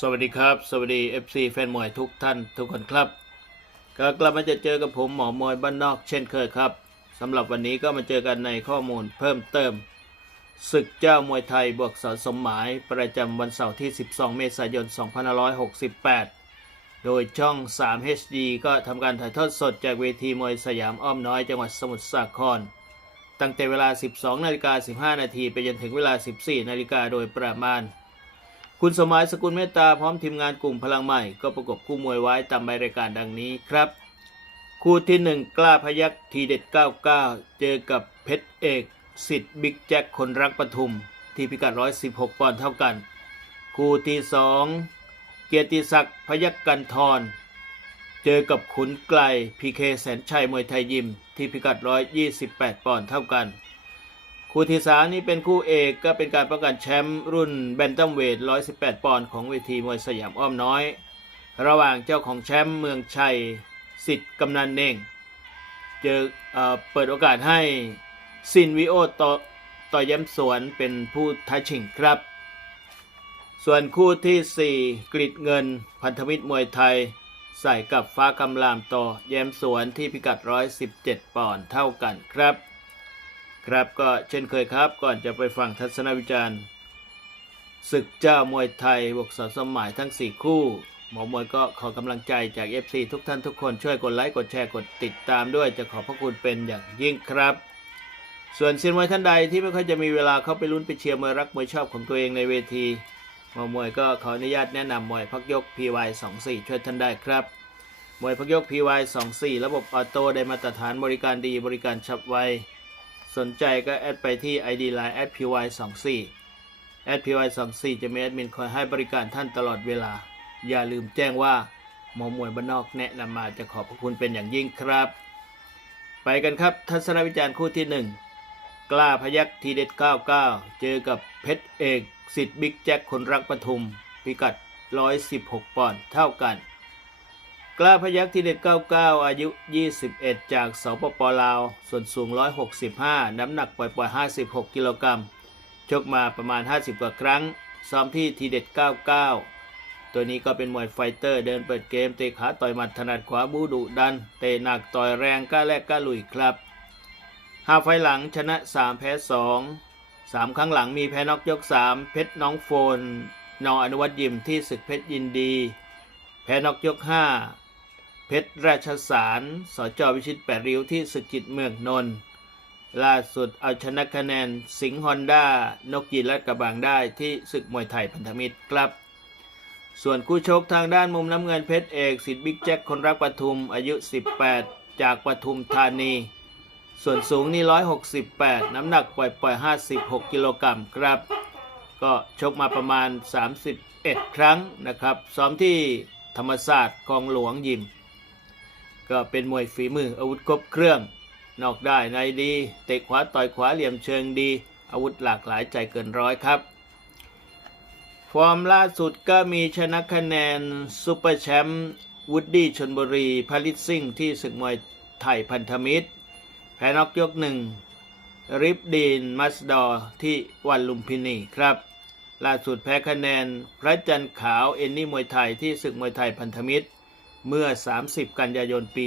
สวัสดีครับ สวัสดี FC แฟนมวยทุกท่านทุกคนครับก็กลับมาจะเจอกับผมหมอมวยบ้านนอกเช่นเคยครับสำหรับวันนี้ก็มาเจอกันในข้อมูลเพิ่มเติมศึกเจ้ามวยไทยบวกสอนสมหมายประจำวันเสาร์ที่ 12 เมษายน 2568 โดยช่อง 3 HD ก็ทำการถ่ายทอดสดจากเวทีมวยสยามอ้อมน้อยจังหวัดสมุทรสาคร ตั้งแต่เวลา 12 นาฬิกา 15 นาทีไปจนถึงเวลา 14 นาฬิกาโดยประมาณ คุณสมหมายสกุลเมตตาพร้อมทีมงานกลุ่มพลังใหม่ ก็ประกบคู่มวยไว้ตามใบรายการดังนี้ครับ คู่ที่ 1 กล้าพยักทีเด็ด 99 เจอกับเพชรเอกสิทธิ์บิ๊กแจ็คคนรักปทุม ที่พิกัด 116ปอนด์เท่ากัน คู่ที่ 2 เกียรติศักดิ์พยักกันทรเจอกับขุนไกลพีเคแสนชัยมวยไทยยิม ที่พิกัด 128 ปอนด์เท่ากัน คู่ที่สามนี่เป็นคู่เอกก็เป็นการป้องกันแชมป์รุ่นแบนตัมเวท 118 ปอนด์ของเวทีมวยสยามอ้อมน้อย ระหว่างเจ้าของแชมป์เมืองชัยสิทธิ์กำนันเน่งเจอเอเปิดโอกาสให้ซินวิโอต่อต่อย้ำสวนเป็นผู้ท้าชิงครับ ส่วนคู่ทีสี่4 กริดเงินพันธมิตรมวยไทย ใส่กับฟ้ากำลามต่อแย้มสวนที่พิกัด 117 ปอนด์เท่ากันครับ ครับก็เช่นเคยครับก่อนจะไปฟังทัศนวิจารณ์ศึกเจ้ามวยไทยบวกสอนสมหมายทั้ง 4 คู่ หมอมวยก็ขอกำลังใจจาก FC ทุกท่านทุกคนช่วยกดไลค์กดแชร์กดติดตามด้วยจะขอบพระคุณเป็นอย่างยิ่งครับ ส่วนเซียนมวยท่านใดที่ไม่ค่อยจะมีเวลาเข้าไปลุ้นไปเชียร์มวยรักมวยชอบของตัวเองในเวทีหมอมวยก็ขออนุญาตแนะนำมวยพักยก PY 24 ช่วยท่านได้ครับมวยพักยก PY 24 ระบบออโต้ได้มาตรฐานบริการดีบริการฉับไว สนใจก็แอดไปที่ ID Line @py24 @py24 จะมีแอดมินคอยให้บริการท่านตลอดเวลา อย่าลืมแจ้งว่าหมอมวยบ้านนอกแนะนำมาจะขอบพระคุณเป็นอย่างยิ่งครับ ไปกันครับทัศนวิจารณ์คู่ที่ 1 กล้าพยักทีเด็ด 99 เจอกับเพชรเอกสิทธิ์บิ๊กแจ็คคนรักปทุม พิกัด 116 ปอนด์เท่ากัน กล้าพยักที่เด็ด 99 อายุ 21 จากสปปลาว ส่วนสูง 165 น้ำหนักปล่อยๆ 56 กิโลกรัม ชกมาประมาณ 50 กว่าครั้ง ซ้อมที่ทีเด็ด 99 ตัวนี้ก็เป็นมวยไฟเตอร์เดินเปิดเกม เตะขาต่อยหมัดถนัดขวาบูดุดัน เตะหนักต่อยแรงกล้าแลกกล้าลุยครับห้าไฟหลังชนะ 3 แพ้ 2 3 ครั้งหลังมีแพ้นอกยก 3 เพชรน้องโฟน นออนุวัตยิมที่ศึกเพชรยินดี แพ้นอกยก 5 เพชรราชสาร สจวิชิตแปดริ้วที่ศึกจิตเมืองนนท์ล่าสุดเอาชนะคะแนนสิงห์ฮอนด้านกยีรัดกระบางได้ที่ศึกมวยไทยพันธมิตรครับ ส่วนคู่ชกทางด้านมุมน้ำเงินเพชรเอกสิทธิ์บิ๊กแจ็คคนรักปทุมอายุ 18 จากปทุมธานี ส่วนสูงนี่ 168 น้ำหนักปล่อยๆ56 กิโลกรัมครับ ก็ชกมาประมาณ 31 ครั้งนะครับ ซ้อมที่ธรรมศาสตร์กองหลวงยิม ก็เป็นมวยฝีมืออาวุธครบเครื่อง นอกได้ในดีเตะขวาต่อยขวาเหลี่ยมเชิงดี อาวุธหลากหลายใจเกินร้อยครับ ฟอร์มล่าสุดก็มีชนะคะแนนซูเปอร์แชมป์วูดดี้ชนบุรีพาริสซิ่งที่ศึกมวยไทยพันธมิตร แพ้นอกยกหนึ่งริบดีนมัสดอร์ที่วันลุมพินีครับ ล่าสุดแพ้คะแนน พระจันทร์ขาวเอ็นนี่มวยไทยที่ศึกมวยไทยพันธมิตร เมื่อ 30 กันยายนปี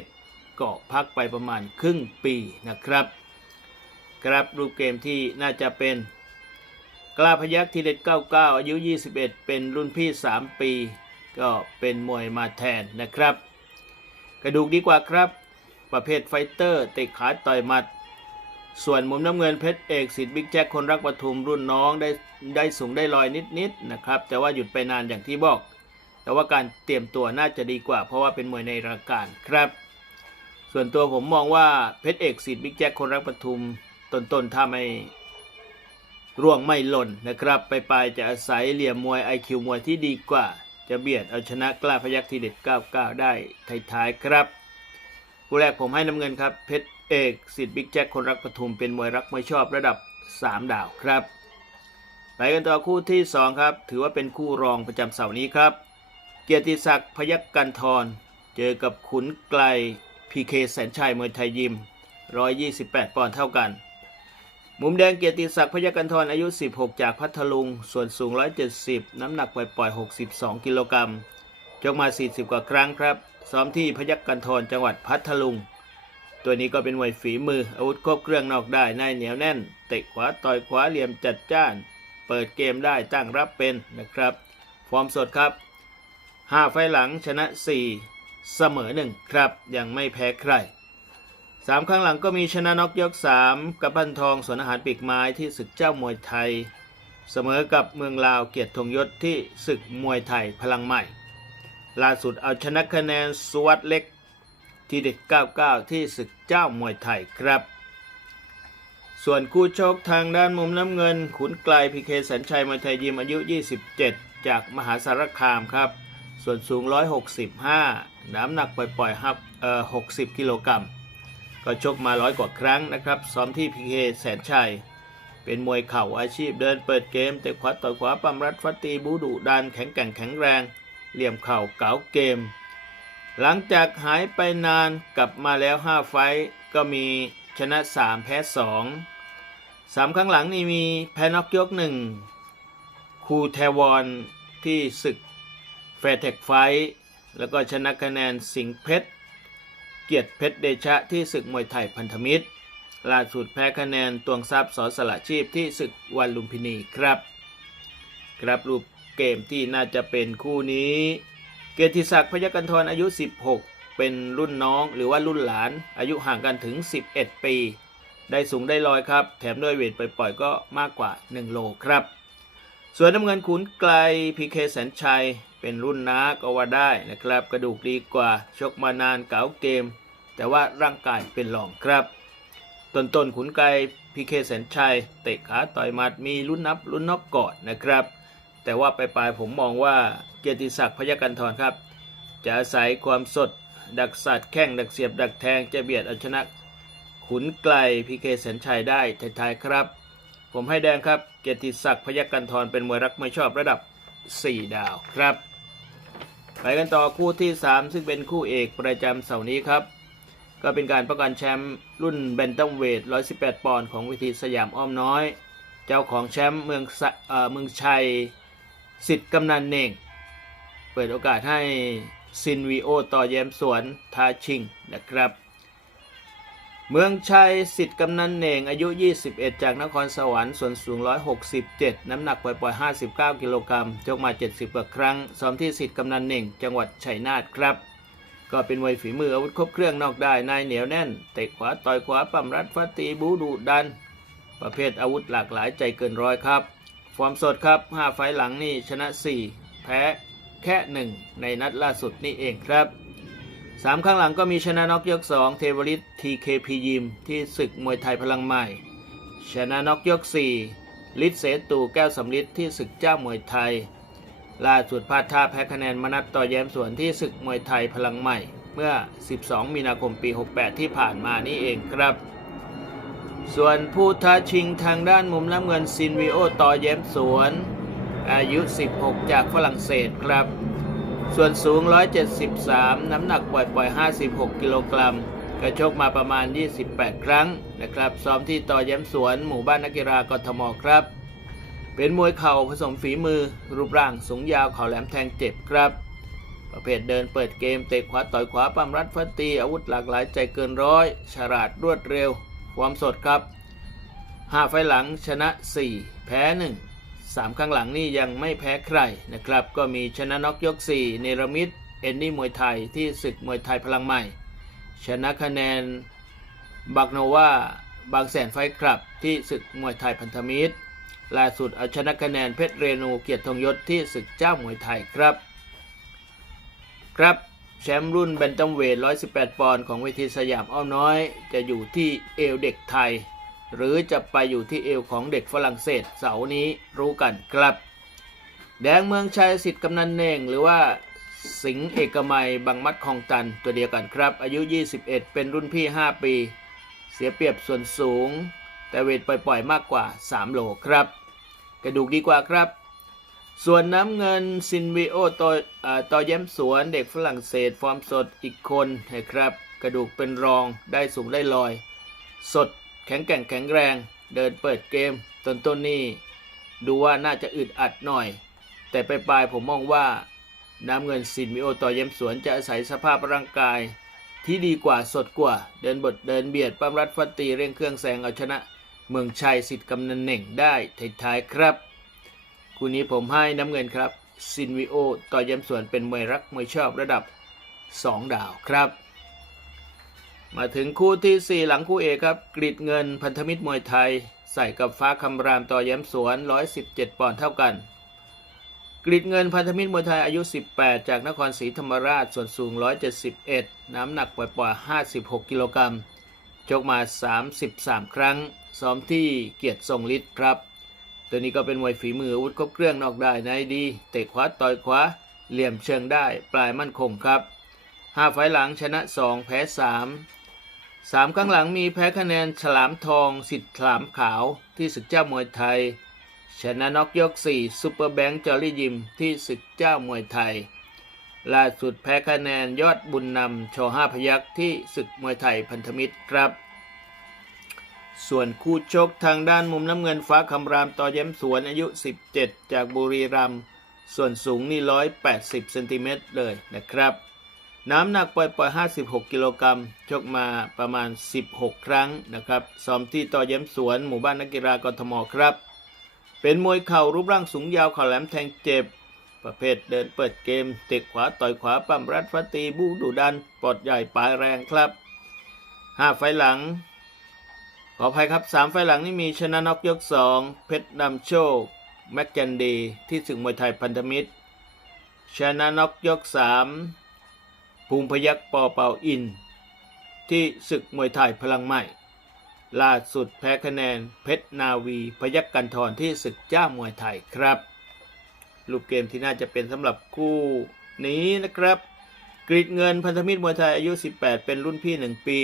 67 ก็พักไปประมาณครึ่งปีนะครับ ครับรูปเกมที่น่าจะเป็นกล้าพยักทีเด็ด 99 อายุ 21 เป็นรุ่นพี่ 3 ปี ก็เป็นมวยมาแทนนะครับ กระดูกดีกว่าครับ ประเภทไฟเตอร์เตะขาต่อยหมัด ส่วนมุมน้ำเงินเพชรเอกสิทธิ์บิ๊กแจ็คคนรักปทุมรุ่นน้องได้ได้สูงได้ลอยนิดๆนะครับ แต่ว่าหยุดไปนานอย่างที่บอก แต่ว่าการเตรียมตัวน่าจะดีกว่า เพราะว่าเป็นมวยในรายการครับ ส่วนตัวผมมองว่าเพชรเอกสิทธิ์บิ๊กแจ็คคนรักปทุมต้นๆถ้าไม่ร่วงไม่หล่นนะครับ ไปปลายๆจะอาศัยเหลี่ยมมวยไอคิวมวยที่ดีกว่า จะเบียดเอาชนะกล้าพยักทีเด็ด 99 ได้ท้ายๆครับคู่แรกผมให้น้ำเงินครับ เพชรเอกสิทธิ์บิ๊กแจ็คคนรักปทุมเป็นมวยรักมวยชอบระดับ 3 ดาวครับไปกันต่อคู่ที่ 2 ครับ ถือว่าเป็นคู่รองประจำเสาร์นี้ครับ เกียรติศักดิ์พยักกันทร เจอกับขุนไกลพีเคแสนชัยมวยไทยยิม 128 ปอนด์เท่ากัน มุมแดงเกียรติศักดิ์พยักกันทรอายุ 16 จากพัทลุง ส่วนสูง 170 น้ำหนักปล่อยๆ62 กิโลกรัมจกมา 40 กว่าครั้งครับ ซ้อมที่พยัคฆ์กันทรจังหวัดพัทลุง ตัวนี้ก็เป็นมวยฝีมือ อาวุธครบเครื่องนอกได้นเหนียวแน่น เตะขวาต่อยขวาเหลี่ยมจัดจ้าน เปิดเกมได้ตั้งรับเป็นนะครับ ฟอร์มสดครับ 5 ไฟหลังชนะ 4 เสมอ 1 ครับ ยังไม่แพ้ใครสามครั้งหลังก็มีชนะน็อกยก 3 กับพันทองสวนอาหารปีกไม้ที่ศึกเจ้ามวยไทย เสมอกับเมืองลาวเกียรติธงยศที่ศึกมวยไทยพลังใหม่ ล่าสุดเอาชนะคะแนนสวัสดเล็กที่เด็ด 99 ที่ศึกเจ้ามวยไทยครับ ส่วนคู่ชกทางด้านมุมน้ำเงิน ขุนไกลพีเคสัญชัยมวยไทยยิมอายุ 27 จากมหาสารคามครับ ส่วนสูง 165 น้ำหนักปล่อยๆครับเอ่อ60 กิโลกรัม ก็ชกมาร้อยกว่าครั้งนะครับ ซ้อมที่พีเคแสนชัย เป็นมวยเข่าอาชีพเดินเปิดเกม เตะขวาต่อยขวาปั๊มรัดฟัดตีบูดุดันแข็งแกร่งแข็งแรง เหลี่ยมเข่าเก๋าเกม หลังจากหายไปนานกลับมาแล้ว 5 ไฟก็มีชนะ 3 แพ้ 2 3 ครั้งหลังนี่มีแพ้น็อกยก1คูเทวอนที่ศึก ฟร์เทคไฟท์แล้วก็ชนะคะแนนสิงห์เพชร เกียรติเพชรเดชะที่ศึกมวยไทยพันธมิตร ล่าสุดแพ้คะแนนตวงทรัพย์สอสละชีพที่ศึกวันลุมพินีครับ ครับรูปเกมที่น่าจะเป็นคู่นี้ เกียรติศักดิ์พยกันทรอายุ 16 เป็นรุ่นน้องหรือว่ารุ่นหลาน อายุห่างกันถึง 11 ปี ได้สูงได้ลอยครับ แถมด้วยเวทปล่อยๆก็มากกว่า 1 โลครับ ส่วนน้ำเงินขุนไกลพีเคแสนชัย เป็นรุ่นน้าก็ว่าได้นะครับ กระดูกดีกว่าชกมานานเก๋าเกม แต่ว่าร่างกายเป็นรองครับต้นต้นๆขุนไกพีเคแสนชัยเตะขาต่อยมัดมีรุ่นนับรุ่นนอกกอนนะครับ แต่ว่าปลายๆผมมองว่าเกียรติศักดิ์พยกันทรครับ จะอาศัยความสด ดักสัตว์แข้งดักเสียบดักแทงจะเบียดเอาชนะ ขุนไกลพีเคแสนชัยได้ท้ายๆครับ ผมให้แดงครับ เกียรติศักดิ์พยกันทรเป็นมวยรักไม่ชอบระดับ 4 ดาวครับ ไปกันต่อคู่ที่ 3 ซึ่งเป็นคู่เอกประจำเสาร์นี้ครับ ก็เป็นการประกันแชมป์รุ่นเบนตัมเวท 118 ปอนด์ของวิธีสยามอ้อมน้อย เจ้าของแชมป์เมืองเมืองชัยสิทธิ์กำนันเน่ง เปิดโอกาสให้ซินวีโอต่อแย้มสวนทาชิงนะครับ เมืองชัยสิทธิ์กำนันเน่งอายุ 21 จากนครสวรรค์ส่วนสูง 167 น้ำหนักปล่อยๆ 59 กิโลกรัมจกมา 70กว่าครั้งซ้อมที่สิทธิ์กำนันเน่ง จังหวัดชัยนาทครับ ก็เป็นมวยฝีมืออาวุธครบเครื่องนอกได้นายเหนียวแน่นเตะขวาต่อยขวาปั๊มรัดฟัดตีบูดุดัน ประเภทอาวุธหลากหลายใจเกินร้อยครับ ฟอร์มสดครับ 5 ไฟหลังนี่ชนะ 4 แพ้แค่ 1 ในนัดล่าสุดนี่เองครับ 3ครั้างหลังก็มีชนะน็อกยก2เทวริตทีเคพียิมที่ศึกมวยไทยพลังใหม่ ชนะน็อกยก4ลิศเสตูแก้วสำลิดที่ศึกเจ้ามวยไทย ล่าสุดพลาดท่าแพ้คะแนนมนัดต่อแย้มสวนที่ศึกมวยไทยพลังใหม่ เมื่อ 12 มีนาคมปี 68 ที่ผ่านมานี่เองครับ ส่วนผู้ท้าชิงทางด้านมุมน้ำเงินซินวิโอต่อแย้มสวน อายุ 16 จากฝรั่งเศสครับ ส่วนสูง 173 น้ำหนักปล่อยๆ56 กิโลกรัมกระชกมาประมาณ 28 ครั้งนะครับ ซ้อมที่ต่อแย้มสวน หมู่บ้านนักกีฬากทมครับ เป็นมวยเข่าผสมฝีมือ รูปร่างสูงยาวเข่าแหลมแทงเจ็บครับ ประเภทเดินเปิดเกมเตะขวาต่อยขวาปั้มรัดฟัดตีอาวุธหลากหลายใจเกินร้อย ฉลาดรวดเร็ว ความสดครับ 5 ไฟหลังชนะ 4 แพ้ 1 3 ครั้งหลังนี่ยังไม่แพ้ใครนะครับ ก็มีชนะน็อกยก 4 เนรมิตเอนนี่มวยไทยที่ศึกมวยไทยพลังใหม่ ชนะคะแนนบักโนวาบางแสนไฟคลับ ที่ศึกมวยไทยพันธมิตรล่าสุดเอาชนะคะแนนเพชรเรนูเกียรติธงยศที่ศึกเจ้ามวยไทยครับ ครับแชมป์รุ่นแบนตัมเวท118 ปอนด์ของเวทีสยามอ้อมน้อย จะอยู่ที่เอวเด็กไทย หรือจะไปอยู่ที่เอวของเด็กฝรั่งเศสเสาร์นี้รู้กันครับ แดงเมืองชัยสิทธิ์กำนันเน่งหรือว่าสิงห์เอกมัยบางมัดคลองตันตัวเดียวกันครับ อายุ 21 เป็นรุ่นพี่ 5 ปี เสียเปรียบส่วนสูง แต่เวทปล่อยๆ มากกว่า 3 โลครับ กระดูกดีกว่าครับ ส่วนน้ำเงินซินวิโอต่อต่อแย้มสวนเด็กฝรั่งเศสฟอร์มสดอีกคนนะครับ กระดูกเป็นรองได้สูงได้ลอย สด แข็งแกร่งแข็งแรง เดินเปิดเกมต้นต้นนี่ดูว่าน่าจะอึดอัดหน่อย แต่ไปปลายผมมองว่าน้ำเงินซินมิโอต่อเยี่ยมสวนจะอาศัยสภาพร่างกาย ที่ดีกว่าสดกว่า เดินบทเดินเบียดปั้มรัดฟัดตีเร่งเครื่องแซงเอาชนะ เมืองชัยสิทธิ์กำนันเหน่งได้ท้ายๆครับคู่นี้ผมให้น้ำเงินครับซินวิโอต่อเยี่ยมสวนเป็นมวยรักมวยชอบระดับ 2 ดาวครับ มาถึงคู่ทีสี่ 4 หลังคู่เอกครับกรีดเงินพันธมิตรมวยไทย ใส่กับฟ้าคำรามต่อแย้มสวน 117 ปอนด์เท่ากัน กรีดเงินพันธมิตรมวยไทยอายุ 18 จากนครศรีธรรมราชส่วนสูง 171 น้ำหนักปล่อยๆ56 กิโลกรัมชกมา 33 ครั้ง ซ้อมที่เกียรติทรงฤทธิ์ครับ ตัวนี้ก็เป็นมวยฝีมืออาวุธครบเครื่องนอกได้ในดี เตะขวาต่อยขวาเหลี่ยมเชิงได้ ปลายมั่นคงครับ 5 ไฟหลังชนะ 2 แพ้ 3 สามครั้งหลังมีแพ้คะแนนฉลามทองสิทธิ์ฉลามขาวที่ศึกเจ้ามวยไทย ชนะน็อกยก4ซูเปอร์แบงค์จอรี่ยิมที่ศึกเจ้ามวยไทย ล่าสุดแพ้คะแนนยอดบุญนำชอห้าพยักที่ศึกมวยไทยพันธมิตรครับ ส่วนคู่ชกทางด้านมุมน้ำเงินฟ้าคำรามต่อเย้มสวนอายุ 17 จากบุรีรัมย์ส่วนสูงนี่ 180 เซนติเมตรเลยนะครับ น้ำหนักปล่อยๆ 56 กิโลกรัม ชกมาประมาณ 16 ครั้งนะครับ ซ้อมที่ต่อเย้มสวน หมู่บ้านนักกีฬากทมครับ เป็นมวยเข่ารูปร่างสูงยาวเข่าแหลมแทงเจ็บ ประเภทเดินเปิดเกม เตะขวาต่อยขวาปั้มรัดฟัตีบูดุดัน ปอดใหญ่ปลายแรงครับ 5 ไฟหลัง ขออภัยครับ 3 ไฟหลังนี่มีชนะนอกยก 2 เพชรนำโชค แม็กกันดี ที่ศึกมวยไทยพันธมิตร ชนะนอกยก 3 ภูมิพยักปอเปาอิน ที่ศึกมวยไทยพลังใหม่ ล่าสุดแพ้คะแนนเพชรนาวีพยักกันทรที่ศึกเจ้ามวยไทยครับลูกเกมที่น่าจะเป็นสำหรับคู่นี้นะครับกรีดเงินพันธมิตรมวยไทยอายุ 18 เป็นรุ่นพี่ 1 ปี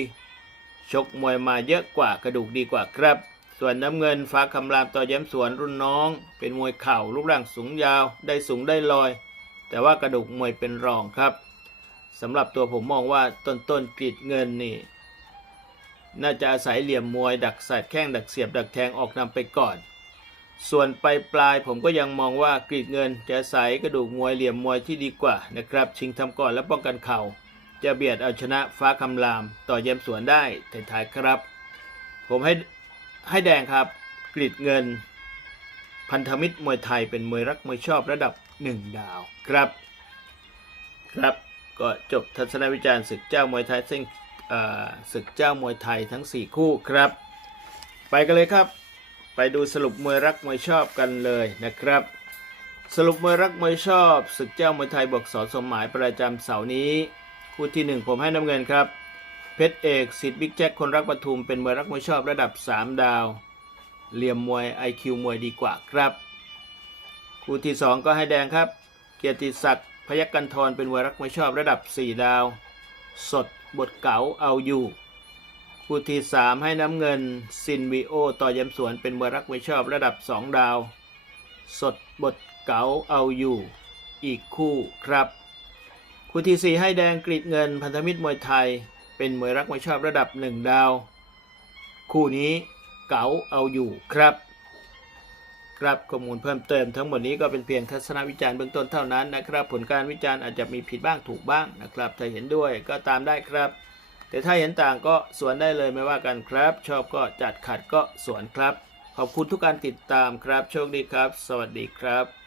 ชกมวยมาเยอะกว่ากระดูกดีกว่าครับ ส่วนน้ำเงินฟ้าคำรามต่อแย้มสวนรุ่นน้อง เป็นมวยเข่ารูปร่างสูงยาว ได้สูงได้ลอย แต่ว่ากระดูกมวยเป็นรองครับ สำหรับตัวผมมองว่าต้นต้นกรีดเงินนี่ น่าจะอาศัยเหลี่ยมมวยดักสัดแข้งดักเสียบดักแทงออกนำไปก่อน ส่วนปลายปลายผมก็ยังมองว่ากรีดเงิน จะอาศัยกระดูกมวยเหลี่ยมมวยที่ดีกว่านะครับ ชิงทำก่อนและป้องกันเข่าจะเบียดเอาชนะฟ้าคำรามต่อเยี่ยมสวนได้ท้ายๆครับ ผมให้ให้แดงครับกรีดเงิน พันธมิตรมวยไทยเป็นมวยรักมวยชอบระดับ 1 ดาวครับครับ ก็จบทัศนวิจารณ์ศึกเจ้ามวยไทยซึ่งศึกเจ้ามวยไทยทั้ง 4 คู่ครับ ไปกันเลยครับ ไปดูสรุปมวยรักมวยชอบกันเลยนะครับ สรุปมวยรักมวยชอบศึกเจ้ามวยไทยบวกสอนสมหมายประจำเสาร์นี้ คู่ที่ 1 ผมให้น้ำเงินครับเพชรเอกสิทธิ์บิ๊กแจ็คคนรักปทุมเป็นมวยรักมวยชอบระดับ 3 ดาว เหลี่ยมมวย IQ มวยดีกว่าครับ คู่ที่ 2 ก็ให้แดงครับ เกียรติศักดิ์ พยัคฆ์กันทรเป็นมวรักไมวยชอบระดับ 4 ดาว สดบทเก๋าเอาอยู่คู่ที่ 3 ให้น้ำเงินซินวีโอต่อยมสวนเป็นมวรักไมวยชอบระดับ 2 ดาว สดบทเก๋าเอาอยู่ อีกคู่ครับ คู่ที่ 4 ให้แดงกรีดเงินพันธมิตรมวยไทย เป็นมวยรักไมวยชอบระดับ 1 ดาว คู่นี้เก๋าเอาอยู่ครับ ครับข้อมูลเพิ่มเติมทั้งหมดนี้ก็เป็นเพียงทัศนวิจารณ์เบื้องต้นเท่านั้นนะครับ ผลการวิจารณ์อาจจะมีผิดบ้างถูกบ้างนะครับถ้าเห็นด้วยก็ตามได้ครับ แต่ถ้าเห็นต่างก็สวนได้เลยไม่ว่ากันครับ ชอบก็จัดขัดก็สวนครับ ขอบคุณทุกการติดตามครับ โชคดีครับ สวัสดีครับ